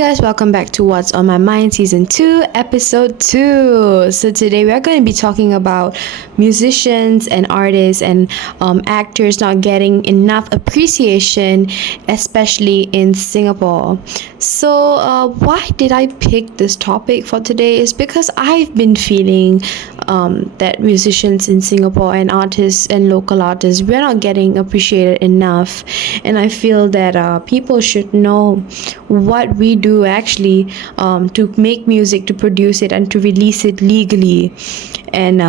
guys, welcome back to What's on My Mind Season 2, Episode 2. So today we are going to be talking about musicians and artists and actors not getting enough appreciation, especially in Singapore. So why did I pick this topic for today is because I've been feeling that musicians in Singapore and artists and local artists, we're not getting appreciated enough. And I feel that people should know what we do actually to make music, to produce it, and to release it legally. And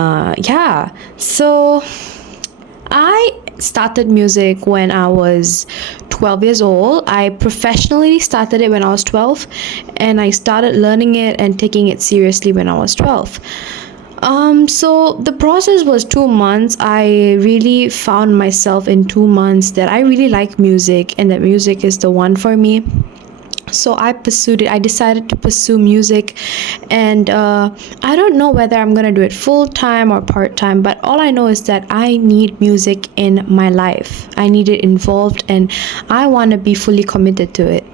so I started music when I was 12 years old. I professionally started it when I was 12, and I started learning it and taking it seriously when I was 12. So the process was 2 months. I really found myself in 2 months that I really like music and that music is the one for me. So I pursued it. I decided to pursue music, and I don't know whether I'm gonna do it full time or part time, but all I know is that I need music in my life. I need it involved, and I want to be fully committed to it.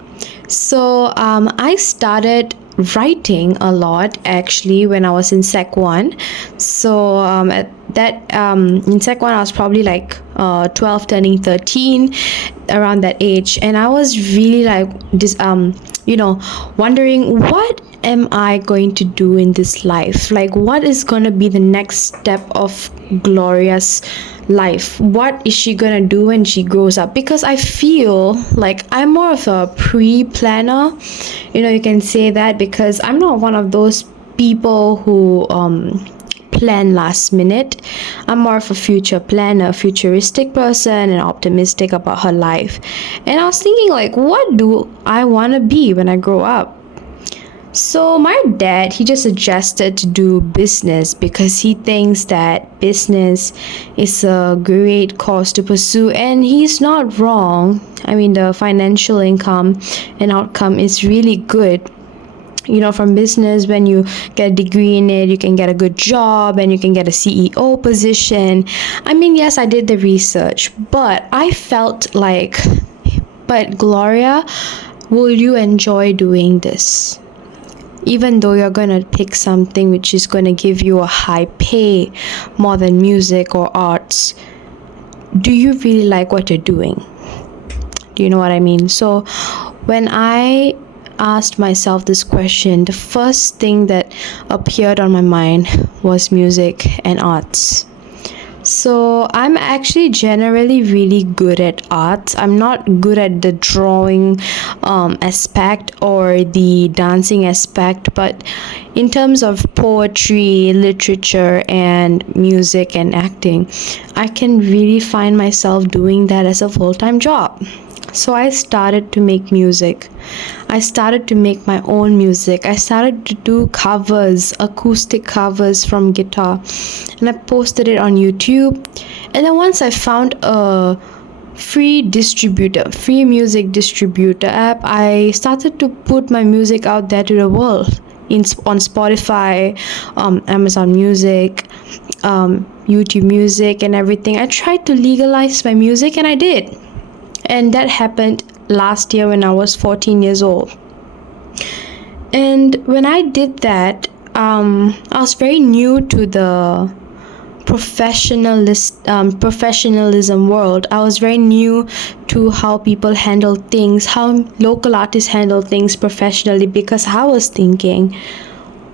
So I started writing a lot actually when I was in Sec 1. So in Sec 1 I was probably like 12 turning 13, around that age, and I was really like wondering, what am I going to do in this life? Like, what is going to be the next step of Gloria's life? What is she gonna do when she grows up? Because I feel like I'm more of a pre-planner, you can say that, because I'm not one of those people who plan last minute. I'm more of a future planner, futuristic person, and optimistic about her life. And I was thinking, like, what do I want to be when I grow up? So my dad, he just suggested to do business because he thinks that business is a great course to pursue, and he's not wrong. I mean, the financial income and outcome is really good. From business, when you get a degree in it, you can get a good job and you can get a CEO position. I mean, yes, I did the research, but I felt like, but Gloria, will you enjoy doing this? Even though you're going to pick something which is going to give you a high pay more than music or arts, do you really like what you're doing? Do you know what I mean? So when I asked myself this question, the first thing that appeared on my mind was music and arts. So I'm actually generally really good at arts. I'm not good at the drawing aspect or the dancing aspect, but in terms of poetry, literature, and music and acting, I can really find myself doing that as a full-time job. So I started to make music. I started to make my own music. I started to do covers, acoustic covers from guitar, and I posted it on YouTube. And then once I found a free music distributor app, I started to put my music out there to the world on Spotify, Amazon Music, YouTube Music, and everything. I tried to legalize my music, and I did. And that happened last year when I was 14 years old. And when I did that, I was very new to the professionalism world. I was very new to how people handle things, how local artists handle things professionally, because I was thinking,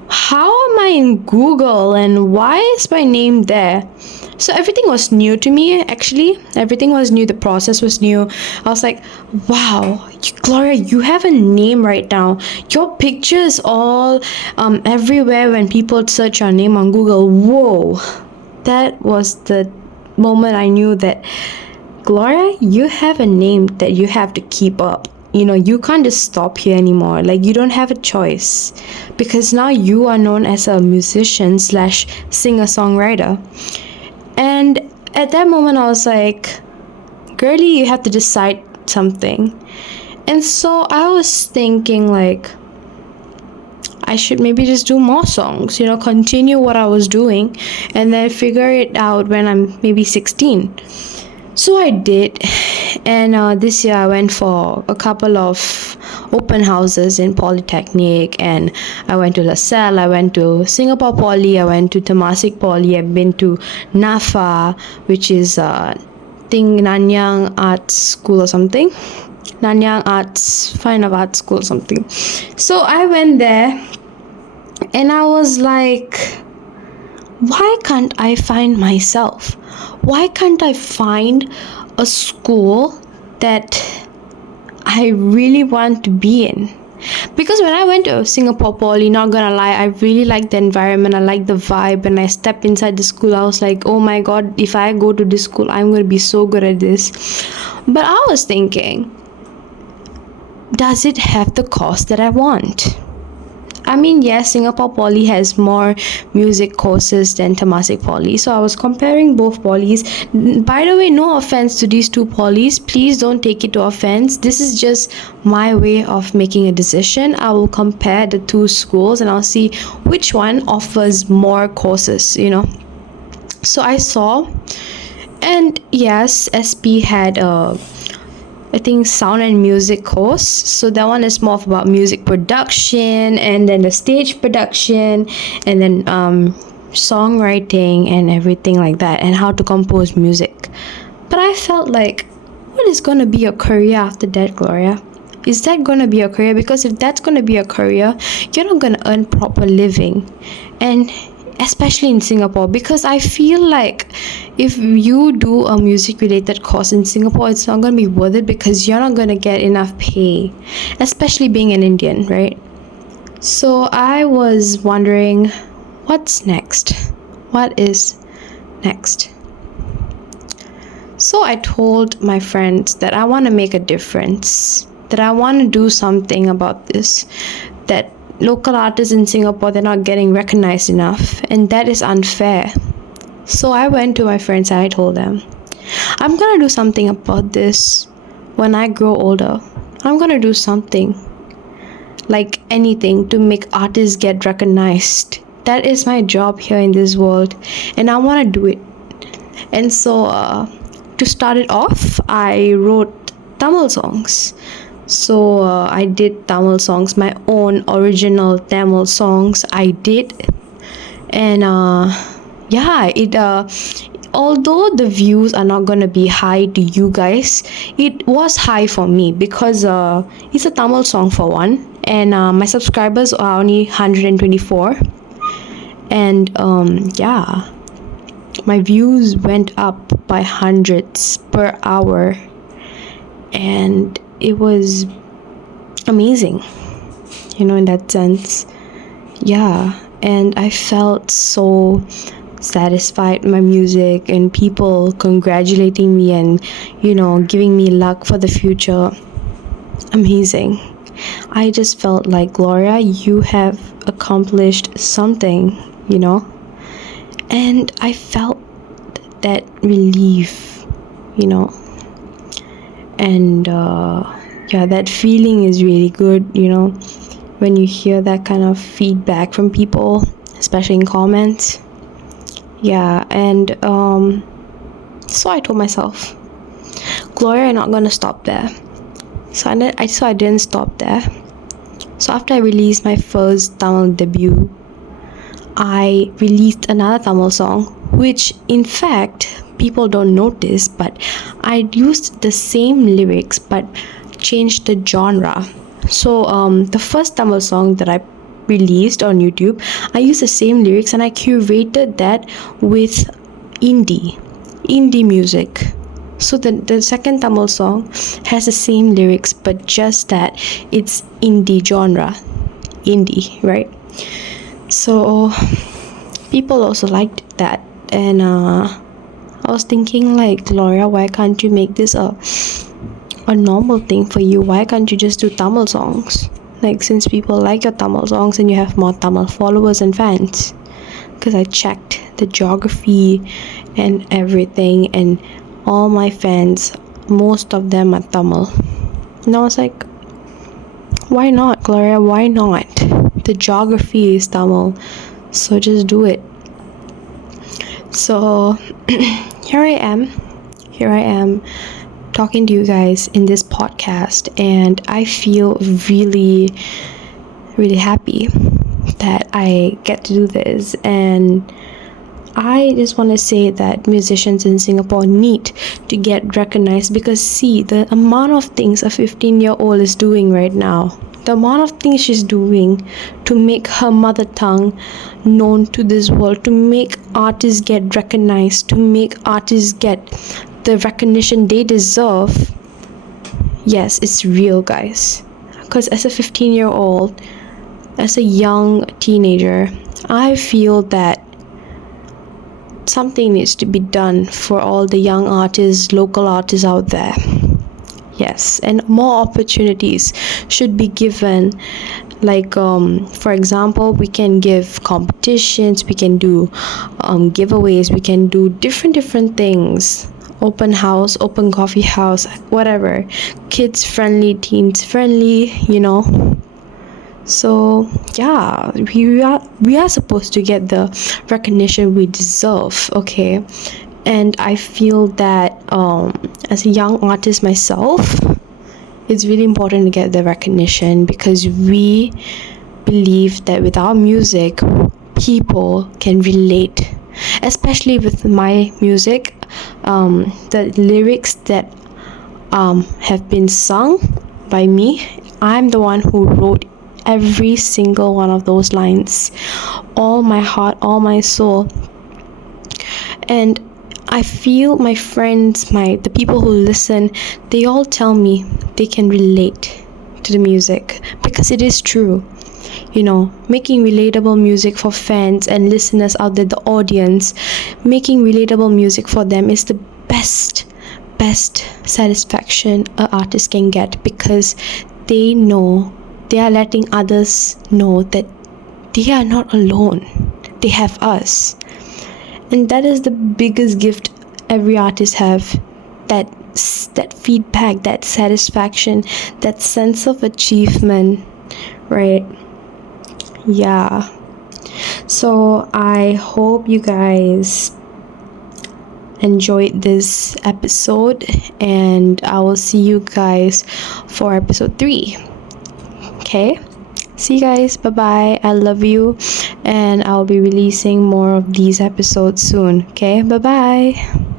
how am I in Google and why is my name there? So everything was new to me, actually. Everything was new. The process was new. I was like, wow, Gloria, you have a name right now. Your picture is all everywhere when people search your name on Google. Whoa. That was the moment I knew that, Gloria, you have a name that you have to keep up. You can't just stop here anymore. Like, you don't have a choice, because now you are known as a musician / singer-songwriter. And at that moment I was like, girlie, you have to decide something. And so I was thinking, like, I should maybe just do more songs, continue what I was doing, and then figure it out when I'm maybe 16. So I did, And this year I went for a couple of open houses in Polytechnic, and I went to LaSalle, I went to Singapore Poly, I went to Temasek Poly, I've been to NAFA, which is thing Nanyang Arts School or something. Nanyang Arts, Fine of Arts School or something. So I went there and I was like, why can't I find myself? Why can't I find a school that I really want to be in? Because when I went to Singapore Poly, not gonna lie, I really liked the environment, I liked the vibe. And I stepped inside the school, I was like, oh my god, if I go to this school, I'm gonna be so good at this. But I was thinking, does it have the course that I want? I mean, yes, Singapore Poly has more music courses than Temasek Poly. So I was comparing both polys. By the way, no offense to these two polys. Please don't take it to offense. This is just my way of making a decision. I will compare the two schools and I'll see which one offers more courses, So I saw, and yes, SP had I think sound and music course. So that one is more about music production, and then the stage production, and then songwriting and everything like that, and how to compose music. But I felt like, what is going to be your career after that, Gloria? Is that going to be your career? Because if that's going to be your career, you're not going to earn proper living. And especially in Singapore, because I feel like if you do a music related course in Singapore, it's not going to be worth it because you're not going to get enough pay, especially being an Indian, right? So I was wondering, what's next? What is next? So I told my friends that I want to make a difference, that I want to do something about this, that local artists in Singapore, they're not getting recognized enough, and that is unfair. So I went to my friends and I told them, I'm gonna do something about this when I grow older. I'm gonna do something, like anything, to make artists get recognized. That is my job here in this world, and I want to do it. And so to start it off, I wrote Tamil songs. So I did Tamil songs, my own original Tamil songs I did. And although the views are not gonna be high to you guys, it was high for me because it's a Tamil song for one, and my subscribers are only 124. And my views went up by hundreds per hour, and it was amazing, in that sense. And I felt so satisfied with my music and people congratulating me and giving me luck for the future. Amazing. I just felt like, Gloria, you have accomplished something, and I felt that relief, and that feeling is really good, when you hear that kind of feedback from people, especially in comments. And so I told myself, Gloria, you're not gonna stop there. So I didn't stop there. So after I released my first Tamil debut, I released another Tamil song, which in fact people don't notice, but I used the same lyrics but changed the genre. So the first Tamil song that I released on YouTube, I used the same lyrics and I curated that with indie music. So the second Tamil song has the same lyrics, but just that it's indie genre, right? So people also liked that, and I was thinking, like, Gloria, why can't you make this a normal thing for you? Why can't you just do Tamil songs? Like, since people like your Tamil songs and you have more Tamil followers and fans. Because I checked the geography and everything, and all my fans, most of them are Tamil. And I was like, why not, Gloria? Why not? The geography is Tamil, so just do it. So here I am talking to you guys in this podcast, and I feel really, really happy that I get to do this. And I just want to say that musicians in Singapore need to get recognized, because see the amount of things a 15-year-old is doing right now, the amount of things she's doing to make her mother tongue known to this world, to make artists get recognized, to make artists get the recognition they deserve. Yes, it's real, guys. Because as a 15-year-old, as a young teenager, I feel that something needs to be done for all the young artists, local artists out there. Yes, and more opportunities should be given. Like for example, we can give competitions, we can do giveaways, we can do different things, open house, open coffee house, whatever, kids friendly, teens friendly, So yeah, we are supposed to get the recognition we deserve, okay? And I feel that as a young artist myself, it's really important to get the recognition, because we believe that with our music, people can relate, especially with my music. The lyrics that have been sung by me, I'm the one who wrote every single one of those lines, all my heart, all my soul. And I feel my friends, the people who listen, they all tell me they can relate to the music, because it is true. Making relatable music for fans and listeners out there, the audience, making relatable music for them is the best satisfaction an artist can get, because they know they are letting others know that they are not alone. They have us. And that is the biggest gift every artist have. That feedback, that satisfaction, that sense of achievement, right? Yeah. So I hope you guys enjoyed this episode, and I will see you guys for episode 3. Okay, see you guys. Bye bye. I love you, and I'll be releasing more of these episodes soon. Okay, bye bye.